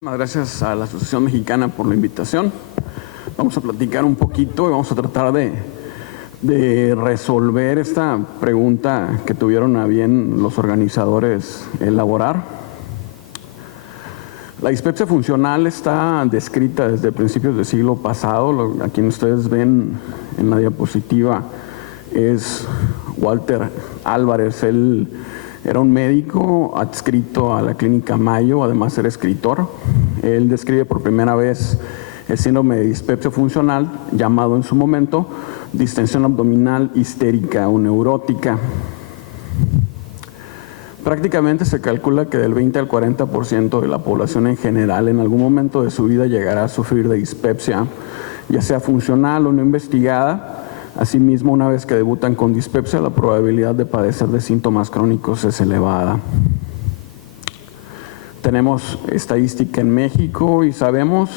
Gracias a la Asociación Mexicana por la invitación. Vamos a platicar un poquito y vamos a tratar de resolver esta pregunta que tuvieron a bien los organizadores elaborar. La dispepsia funcional está descrita desde principios del siglo pasado. A quien ustedes ven en la diapositiva es Walter Álvarez. Él era un médico adscrito a la Clínica Mayo, además era escritor. Él describe por primera vez el síndrome de dispepsia funcional, llamado en su momento distensión abdominal histérica o neurótica. Prácticamente se calcula que del 20 al 40% de la población en general en algún momento de su vida llegará a sufrir de dispepsia, ya sea funcional o no investigada. Asimismo, una vez que debutan con dispepsia, la probabilidad de padecer de síntomas crónicos es elevada. Tenemos estadística en México y sabemos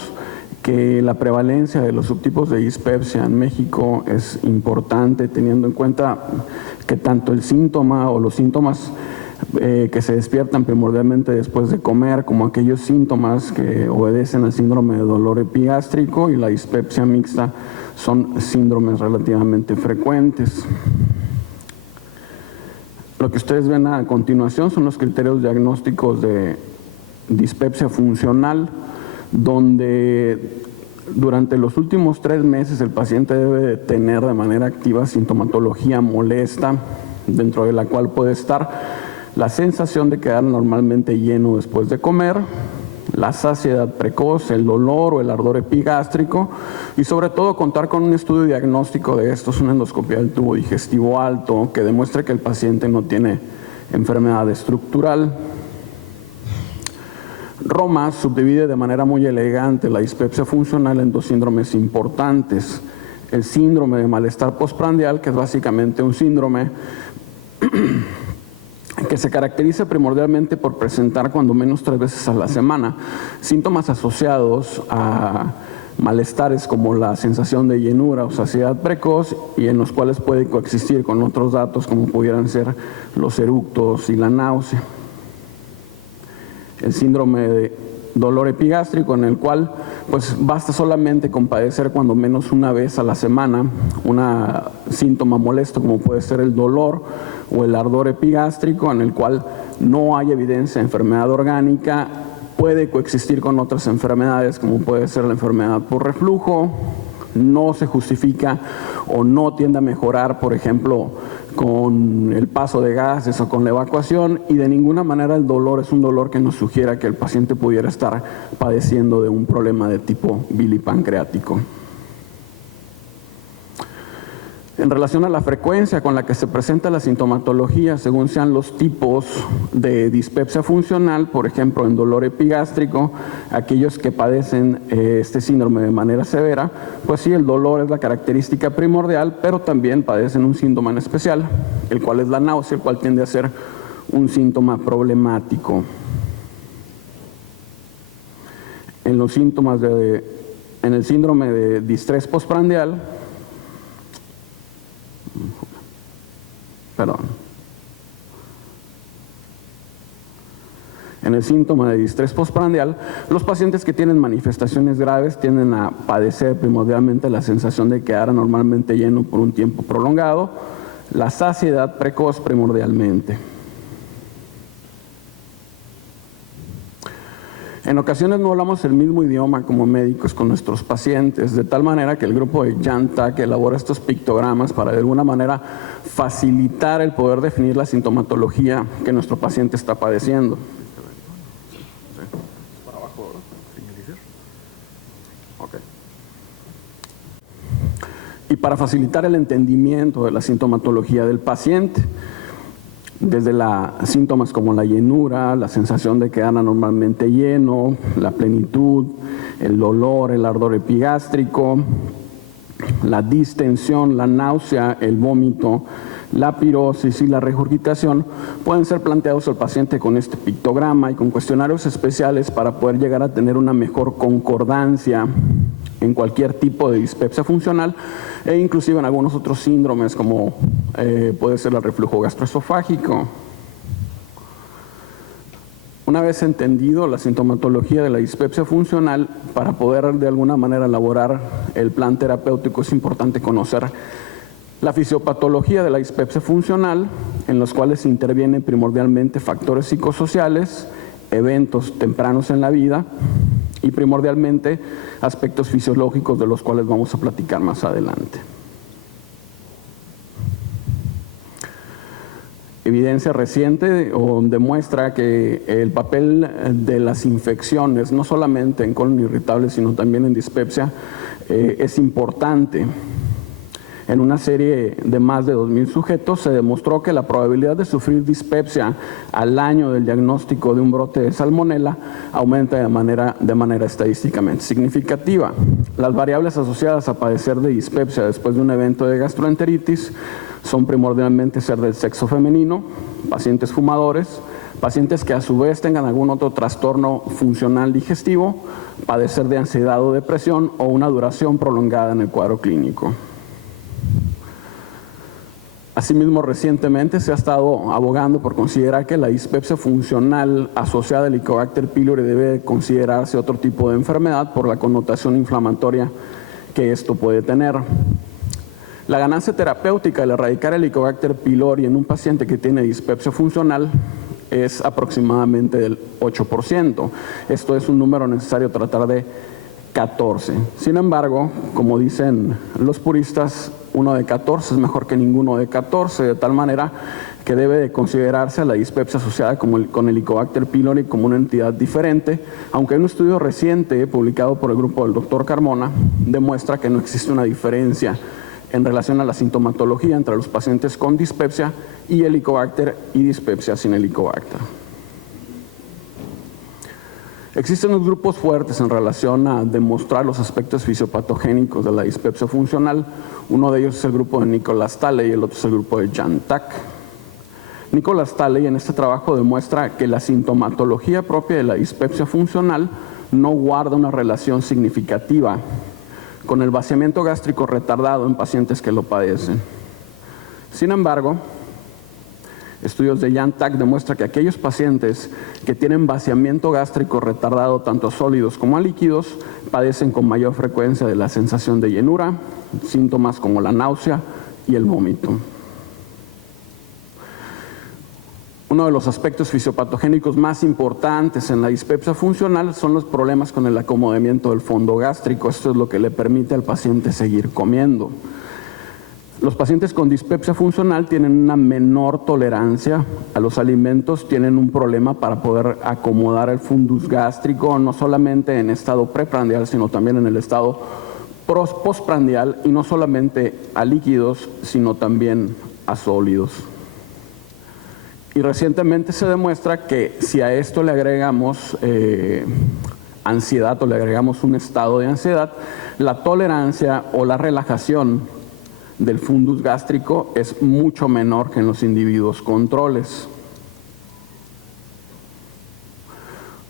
que la prevalencia de los subtipos de dispepsia en México es importante, teniendo en cuenta que tanto el síntoma o los síntomas que se despiertan primordialmente después de comer, como aquellos síntomas que obedecen al síndrome de dolor epigástrico y la dispepsia mixta, son síndromes relativamente frecuentes. Lo que ustedes ven a continuación son los criterios diagnósticos de dispepsia funcional, donde durante los últimos 3 meses el paciente debe tener de manera activa sintomatología molesta, dentro de la cual puede estar la sensación de quedar normalmente lleno después de comer, la saciedad precoz, el dolor o el ardor epigástrico y sobre todo contar con un estudio diagnóstico de estos, una endoscopia del tubo digestivo alto que demuestre que el paciente no tiene enfermedad estructural. Roma subdivide de manera muy elegante la dispepsia funcional en 2 síndromes importantes. El síndrome de malestar postprandial, que es básicamente un síndrome que se caracteriza primordialmente por presentar cuando menos 3 veces a la semana síntomas asociados a malestares como la sensación de llenura o saciedad precoz y en los cuales puede coexistir con otros datos como pudieran ser los eructos y la náusea. El síndrome de dolor epigástrico, en el cual pues basta solamente con padecer cuando menos 1 vez a la semana un síntoma molesto como puede ser el dolor o el ardor epigástrico, en el cual no hay evidencia de enfermedad orgánica, puede coexistir con otras enfermedades como puede ser la enfermedad por reflujo, no se justifica o no tiende a mejorar, por ejemplo, con el paso de gases o con la evacuación, y de ninguna manera el dolor es un dolor que nos sugiera que el paciente pudiera estar padeciendo de un problema de tipo bilipancreático. En relación a la frecuencia con la que se presenta la sintomatología, según sean los tipos de dispepsia funcional, por ejemplo, en dolor epigástrico, aquellos que padecen este síndrome de manera severa, pues sí, el dolor es la característica primordial, pero también padecen un síntoma en especial, el cual es la náusea, el cual tiende a ser un síntoma problemático. En los síntomas en el síndrome de distrés postprandial, En el síntoma de distrés postprandial, los pacientes que tienen manifestaciones graves tienden a padecer primordialmente la sensación de quedar anormalmente lleno por un tiempo prolongado, la saciedad precoz primordialmente. En ocasiones no hablamos el mismo idioma como médicos con nuestros pacientes, de tal manera que el grupo de Jan Tak elabora estos pictogramas para de alguna manera facilitar el poder definir la sintomatología que nuestro paciente está padeciendo. Y para facilitar el entendimiento de la sintomatología del paciente, desde síntomas como la llenura, la sensación de quedar anormalmente lleno, la plenitud, el dolor, el ardor epigástrico, la distensión, la náusea, el vómito, la pirosis y la regurgitación, pueden ser planteados al paciente con este pictograma y con cuestionarios especiales para poder llegar a tener una mejor concordancia en cualquier tipo de dispepsia funcional e inclusive en algunos otros síndromes como puede ser el reflujo gastroesofágico. Una vez entendido la sintomatología de la dispepsia funcional, para poder de alguna manera elaborar el plan terapéutico es importante conocer la fisiopatología de la dispepsia funcional, en los cuales intervienen primordialmente factores psicosociales, eventos tempranos en la vida y primordialmente aspectos fisiológicos de los cuales vamos a platicar más adelante. Evidencia reciente demuestra que el papel de las infecciones, no solamente en colon irritable, sino también en dispepsia, es importante. En una serie de más de 2,000 sujetos se demostró que la probabilidad de sufrir dispepsia al año del diagnóstico de un brote de salmonela aumenta de manera estadísticamente significativa. Las variables asociadas a padecer de dispepsia después de un evento de gastroenteritis son primordialmente ser del sexo femenino, pacientes fumadores, pacientes que a su vez tengan algún otro trastorno funcional digestivo, padecer de ansiedad o depresión o una duración prolongada en el cuadro clínico. Asimismo, recientemente se ha estado abogando por considerar que la dispepsia funcional asociada al Helicobacter pylori debe considerarse otro tipo de enfermedad por la connotación inflamatoria que esto puede tener. La ganancia terapéutica al erradicar el Helicobacter pylori en un paciente que tiene dispepsia funcional es aproximadamente del 8%. Esto es un número necesario tratar de 14. Sin embargo, como dicen los puristas, 1 de 14 es mejor que ninguno de 14, de tal manera que debe de considerarse a la dispepsia asociada con el Helicobacter pylori como una entidad diferente, aunque un estudio reciente publicado por el grupo del Dr. Carmona demuestra que no existe una diferencia en relación a la sintomatología entre los pacientes con dispepsia y Helicobacter y dispepsia sin Helicobacter. Existen unos grupos fuertes en relación a demostrar los aspectos fisiopatogénicos de la dispepsia funcional. Uno de ellos es el grupo de Nicholas Talley y el otro es el grupo de Jan Tak. Nicholas Talley en este trabajo demuestra que la sintomatología propia de la dispepsia funcional no guarda una relación significativa con el vaciamiento gástrico retardado en pacientes que lo padecen. Sin embargo, estudios de Jan Tak demuestran que aquellos pacientes que tienen vaciamiento gástrico retardado tanto a sólidos como a líquidos padecen con mayor frecuencia de la sensación de llenura, síntomas como la náusea y el vómito. Uno de los aspectos fisiopatogénicos más importantes en la dispepsia funcional son los problemas con el acomodamiento del fondo gástrico. Esto es lo que le permite al paciente seguir comiendo. Los pacientes con dispepsia funcional tienen una menor tolerancia a los alimentos, tienen un problema para poder acomodar el fundus gástrico, no solamente en estado preprandial, sino también en el estado postprandial, y no solamente a líquidos, sino también a sólidos. Y recientemente se demuestra que si a esto le agregamos ansiedad o le agregamos un estado de ansiedad, la tolerancia o la relajación del fundus gástrico es mucho menor que en los individuos controles.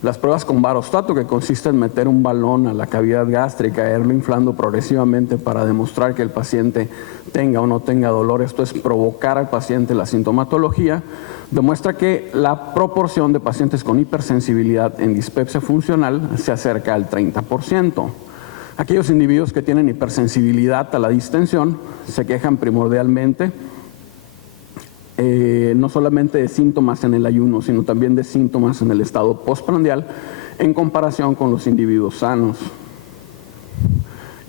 Las pruebas con varostato, que consiste en meter un balón a la cavidad gástrica e irlo inflando progresivamente para demostrar que el paciente tenga o no tenga dolor, esto es provocar al paciente la sintomatología, demuestra que la proporción de pacientes con hipersensibilidad en dispepsia funcional se acerca al 30%. Aquellos individuos que tienen hipersensibilidad a la distensión se quejan primordialmente no solamente de síntomas en el ayuno, sino también de síntomas en el estado postprandial en comparación con los individuos sanos.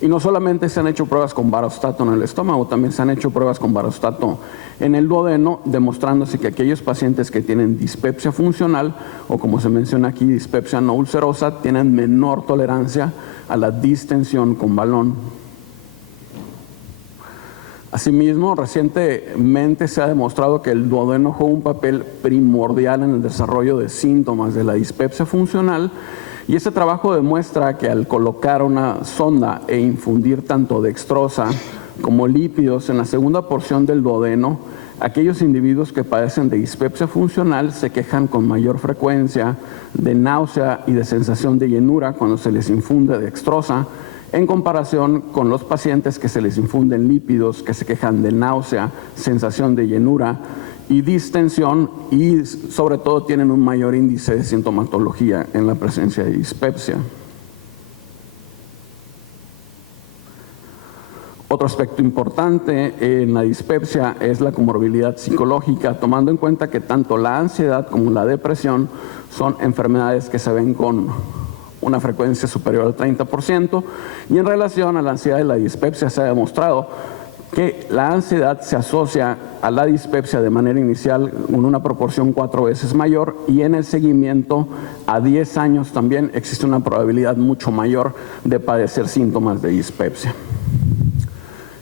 Y no solamente se han hecho pruebas con varostato en el estómago, también se han hecho pruebas con varostato en el duodeno, demostrándose que aquellos pacientes que tienen dispepsia funcional, o como se menciona aquí, dispepsia no ulcerosa, tienen menor tolerancia a la distensión con balón. Asimismo, recientemente se ha demostrado que el duodeno juega un papel primordial en el desarrollo de síntomas de la dispepsia funcional, y este trabajo demuestra que al colocar una sonda e infundir tanto dextrosa como lípidos en la segunda porción del duodeno, aquellos individuos que padecen de dispepsia funcional se quejan con mayor frecuencia de náusea y de sensación de llenura cuando se les infunde dextrosa, en comparación con los pacientes que se les infunden lípidos, que se quejan de náusea, sensación de llenura y distensión, y sobre todo tienen un mayor índice de sintomatología en la presencia de dispepsia. Otro aspecto importante en la dispepsia es la comorbilidad psicológica, tomando en cuenta que tanto la ansiedad como la depresión son enfermedades que se ven con una frecuencia superior al 30%, y en relación a la ansiedad y la dispepsia se ha demostrado que la ansiedad se asocia a la dispepsia de manera inicial con una proporción 4 veces mayor, y en el seguimiento a 10 años también existe una probabilidad mucho mayor de padecer síntomas de dispepsia.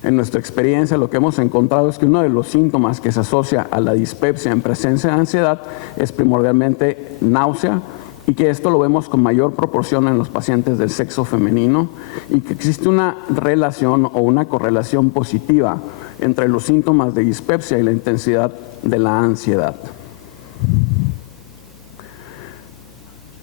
En nuestra experiencia lo que hemos encontrado es que uno de los síntomas que se asocia a la dispepsia en presencia de ansiedad es primordialmente náusea, y que esto lo vemos con mayor proporción en los pacientes del sexo femenino, y que existe una relación o una correlación positiva entre los síntomas de dispepsia y la intensidad de la ansiedad.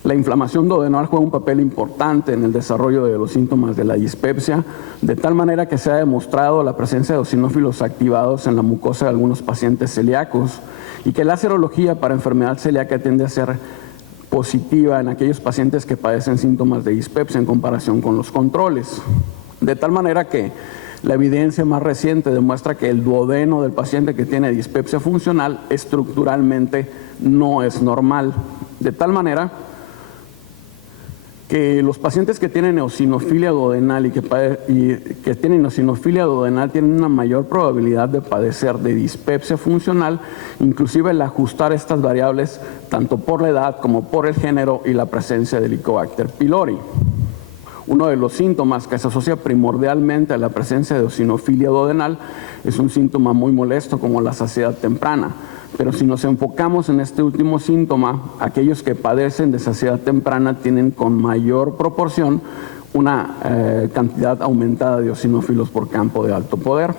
La inflamación duodenal juega un papel importante en el desarrollo de los síntomas de la dispepsia, de tal manera que se ha demostrado la presencia de eosinófilos activados en la mucosa de algunos pacientes celíacos, y que la serología para enfermedad celíaca tiende a ser positiva en aquellos pacientes que padecen síntomas de dispepsia en comparación con los controles. De tal manera que la evidencia más reciente demuestra que el duodeno del paciente que tiene dispepsia funcional estructuralmente no es normal. De tal manera que los pacientes que tienen eosinofilia duodenal y que tienen eosinofilia duodenal tienen una mayor probabilidad de padecer de dispepsia funcional, inclusive el ajustar estas variables tanto por la edad como por el género y la presencia de Helicobacter pylori. Uno de los síntomas que se asocia primordialmente a la presencia de eosinofilia duodenal es un síntoma muy molesto como la saciedad temprana. Pero si nos enfocamos en este último síntoma, aquellos que padecen de saciedad temprana tienen con mayor proporción una cantidad aumentada de eosinófilos por campo de alto poder.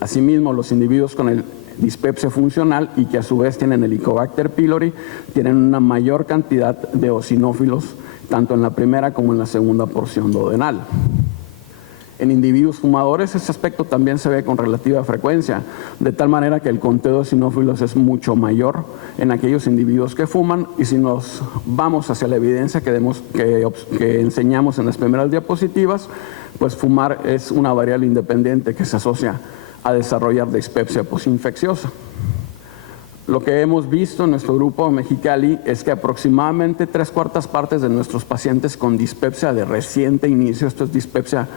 Asimismo, los individuos con el dispepsia funcional y que a su vez tienen Helicobacter pylori tienen una mayor cantidad de eosinófilos tanto en la primera como en la segunda porción duodenal. En individuos fumadores ese aspecto también se ve con relativa frecuencia, de tal manera que el conteo de eosinófilos es mucho mayor en aquellos individuos que fuman, y si nos vamos hacia la evidencia que enseñamos en las primeras diapositivas, pues fumar es una variable independiente que se asocia a desarrollar dispepsia posinfecciosa. Lo que hemos visto en nuestro grupo de Mexicali es que aproximadamente 3/4 partes de nuestros pacientes con dispepsia de reciente inicio, esto es dispepsia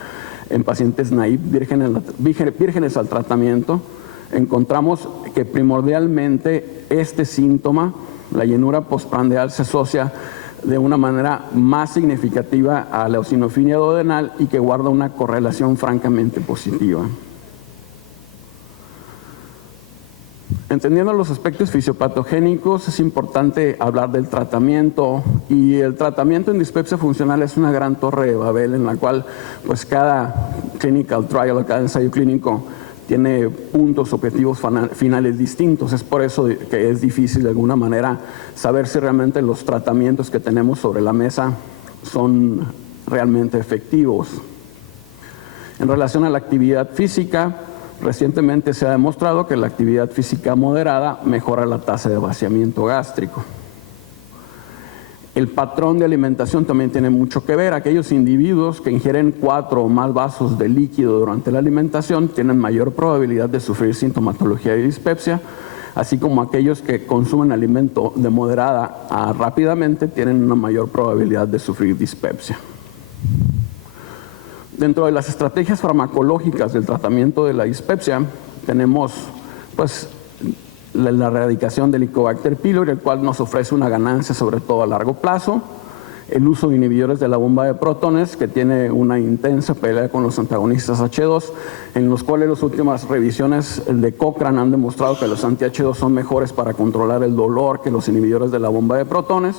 en pacientes naive, vírgenes al tratamiento, encontramos que primordialmente este síntoma, la llenura postprandial, se asocia de una manera más significativa a la eosinofilia duodenal y que guarda una correlación francamente positiva. Entendiendo los aspectos fisiopatogénicos, es importante hablar del tratamiento, y el tratamiento en dispepsia funcional es una gran torre de Babel en la cual pues cada clinical trial o cada ensayo clínico tiene puntos objetivos finales distintos. Es por eso que es difícil de alguna manera saber si realmente los tratamientos que tenemos sobre la mesa son realmente efectivos. En relación a la actividad física, recientemente se ha demostrado que la actividad física moderada mejora la tasa de vaciamiento gástrico. El patrón de alimentación también tiene mucho que ver. Aquellos individuos que ingieren 4 o más vasos de líquido durante la alimentación tienen mayor probabilidad de sufrir sintomatología de dispepsia, así como aquellos que consumen alimento de moderada a rápidamente tienen una mayor probabilidad de sufrir dispepsia. Dentro de las estrategias farmacológicas del tratamiento de la dispepsia tenemos pues la erradicación del Helicobacter pylori, el cual nos ofrece una ganancia sobre todo a largo plazo, el uso de inhibidores de la bomba de protones, que tiene una intensa pelea con los antagonistas H2, en los cuales las últimas revisiones de Cochrane han demostrado que los anti-H2 son mejores para controlar el dolor que los inhibidores de la bomba de protones.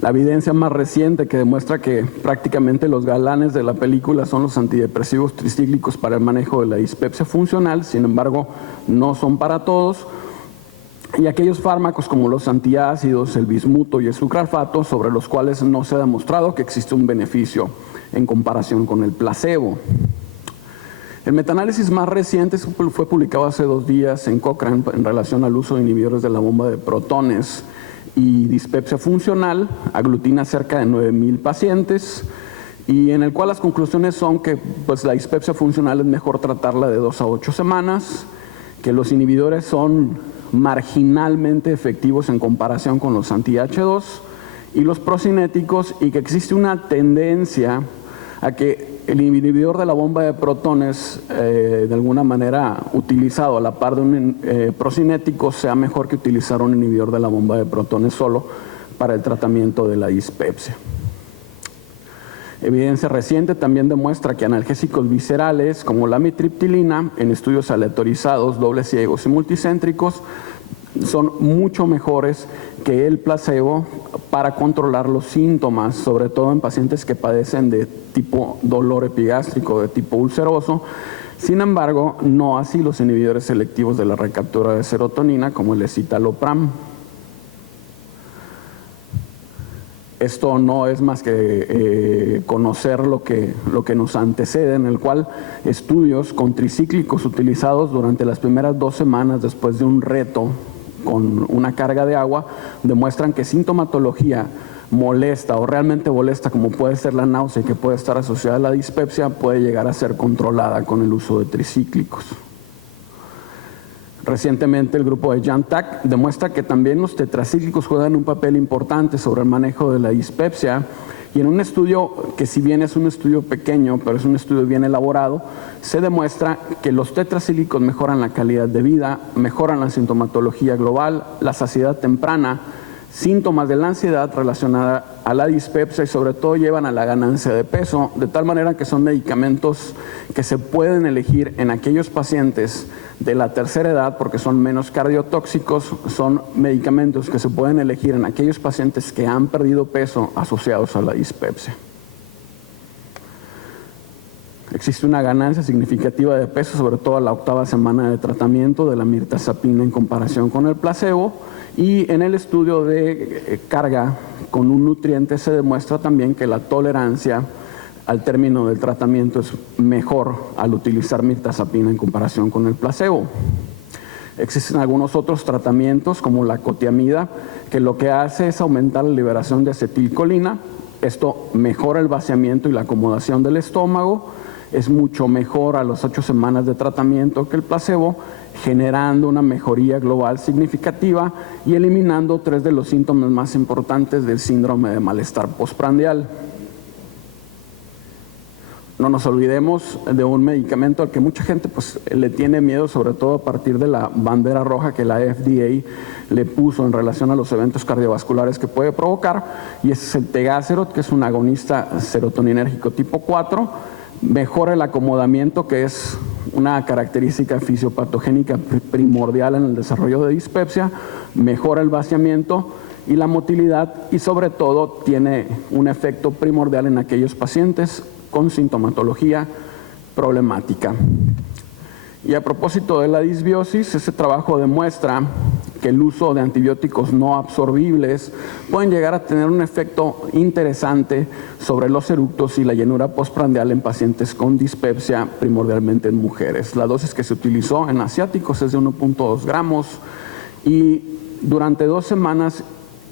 La evidencia más reciente que demuestra que prácticamente los galanes de la película son los antidepresivos tricíclicos para el manejo de la dispepsia funcional, sin embargo, no son para todos. Y aquellos fármacos como los antiácidos, el bismuto y el sucralfato, sobre los cuales no se ha demostrado que existe un beneficio en comparación con el placebo. El metaanálisis más reciente fue publicado hace 2 días en Cochrane en relación al uso de inhibidores de la bomba de protones y dispepsia funcional. Aglutina cerca de 9,000 pacientes y en el cual las conclusiones son que pues, la dispepsia funcional es mejor tratarla de 2 a 8 semanas, que los inhibidores son marginalmente efectivos en comparación con los anti-H2 y los procinéticos, y que existe una tendencia a que el inhibidor de la bomba de protones de alguna manera utilizado a la par de un procinético sea mejor que utilizar un inhibidor de la bomba de protones solo para el tratamiento de la dispepsia. Evidencia reciente también demuestra que analgésicos viscerales como la amitriptilina en estudios aleatorizados, dobles ciegos y multicéntricos son mucho mejores que el placebo para controlar los síntomas, sobre todo en pacientes que padecen de tipo dolor epigástrico, de tipo ulceroso. Sin embargo, no así los inhibidores selectivos de la recaptura de serotonina como el escitalopram. Esto no es más que conocer lo que nos antecede, en el cual estudios con tricíclicos utilizados durante las primeras 2 semanas después de un reto con una carga de agua demuestran que sintomatología molesta o realmente molesta, como puede ser la náusea y que puede estar asociada a la dispepsia, puede llegar a ser controlada con el uso de tricíclicos. Recientemente el grupo de Jan Tak demuestra que también los tetracíclicos juegan un papel importante sobre el manejo de la dispepsia, y en un estudio que si bien es un estudio pequeño, pero es un estudio bien elaborado, se demuestra que los tetracíclicos mejoran la calidad de vida, mejoran la sintomatología global, la saciedad temprana, síntomas de la ansiedad relacionada a la dispepsia y sobre todo llevan a la ganancia de peso, de tal manera que son medicamentos que se pueden elegir en aquellos pacientes de la tercera edad porque son menos cardiotóxicos, son medicamentos que se pueden elegir en aquellos pacientes que han perdido peso asociados a la dispepsia. Existe una ganancia significativa de peso, sobre todo a la 8ª semana de tratamiento de la mirtazapina en comparación con el placebo, y en el estudio de carga con un nutriente se demuestra también que la tolerancia al término del tratamiento es mejor al utilizar mirtazapina en comparación con el placebo. Existen algunos otros tratamientos como la cotiamida, que lo que hace es aumentar la liberación de acetilcolina. Esto mejora el vaciamiento y la acomodación del estómago, es mucho mejor a las 8 semanas de tratamiento que el placebo, generando una mejoría global significativa y eliminando 3 de los síntomas más importantes del síndrome de malestar postprandial. No nos olvidemos de un medicamento al que mucha gente pues, le tiene miedo, sobre todo a partir de la bandera roja que la FDA le puso en relación a los eventos cardiovasculares que puede provocar, y ese es el Tegaserot, que es un agonista serotoninérgico tipo 4, mejora el acomodamiento, que es una característica fisiopatogénica primordial en el desarrollo de dispepsia, mejora el vaciamiento y la motilidad, y sobre todo tiene un efecto primordial en aquellos pacientes con sintomatología problemática. Y a propósito de la disbiosis, ese trabajo demuestra que el uso de antibióticos no absorbibles pueden llegar a tener un efecto interesante sobre los eructos y la llenura postprandial en pacientes con dispepsia, primordialmente en mujeres. La dosis que se utilizó en asiáticos es de 1.2 gramos y durante 2 semanas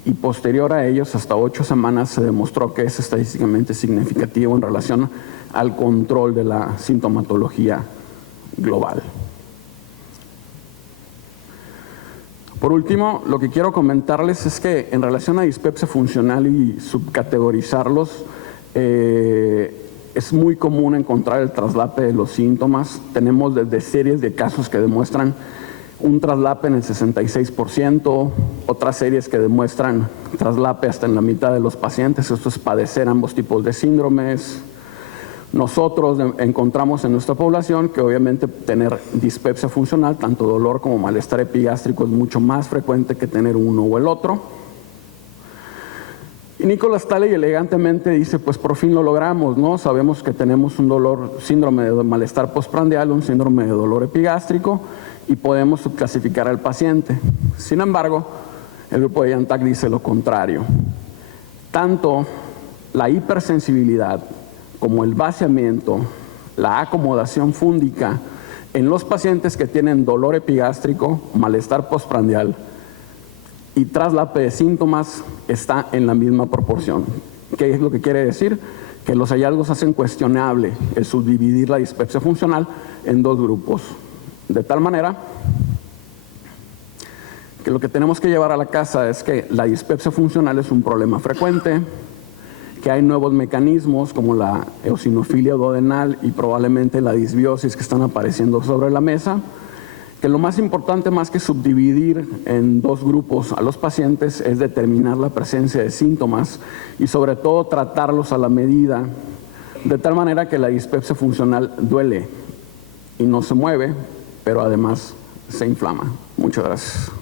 y posterior a ellos, hasta 8 semanas, se demostró que es estadísticamente significativo en relación al control de la sintomatología global. Por último, lo que quiero comentarles es que en relación a dispepsia funcional y subcategorizarlos, es muy común encontrar el traslape de los síntomas. Tenemos desde series de casos que demuestran un traslape en el 66%, otras series que demuestran traslape hasta en la mitad de los pacientes. Esto es padecer ambos tipos de síndromes. Nosotros encontramos en nuestra población que obviamente tener dispepsia funcional, tanto dolor como malestar epigástrico, es mucho más frecuente que tener uno o el otro. Y Nicholas Talley elegantemente dice, pues por fin lo logramos, ¿no? Sabemos que tenemos un dolor, síndrome de malestar postprandial, un síndrome de dolor epigástrico, y podemos subclasificar al paciente. Sin embargo, el grupo de Jan Tak dice lo contrario. Tanto la hipersensibilidad como el vaciamiento la acomodación fúndica en los pacientes que tienen dolor epigástrico, malestar postprandial y traslape de síntomas está en la misma proporción. ¿Qué es lo que quiere decir? Que los hallazgos hacen cuestionable el subdividir la dispepsia funcional en dos grupos, de tal manera que lo que tenemos que llevar a la casa es que la dispepsia funcional es un problema frecuente, que hay nuevos mecanismos como la eosinofilia duodenal y probablemente la disbiosis que están apareciendo sobre la mesa, que lo más importante, más que subdividir en dos grupos a los pacientes, es determinar la presencia de síntomas y sobre todo tratarlos a la medida, de tal manera que la dispepsia funcional duele y no se mueve, pero además se inflama. Muchas gracias.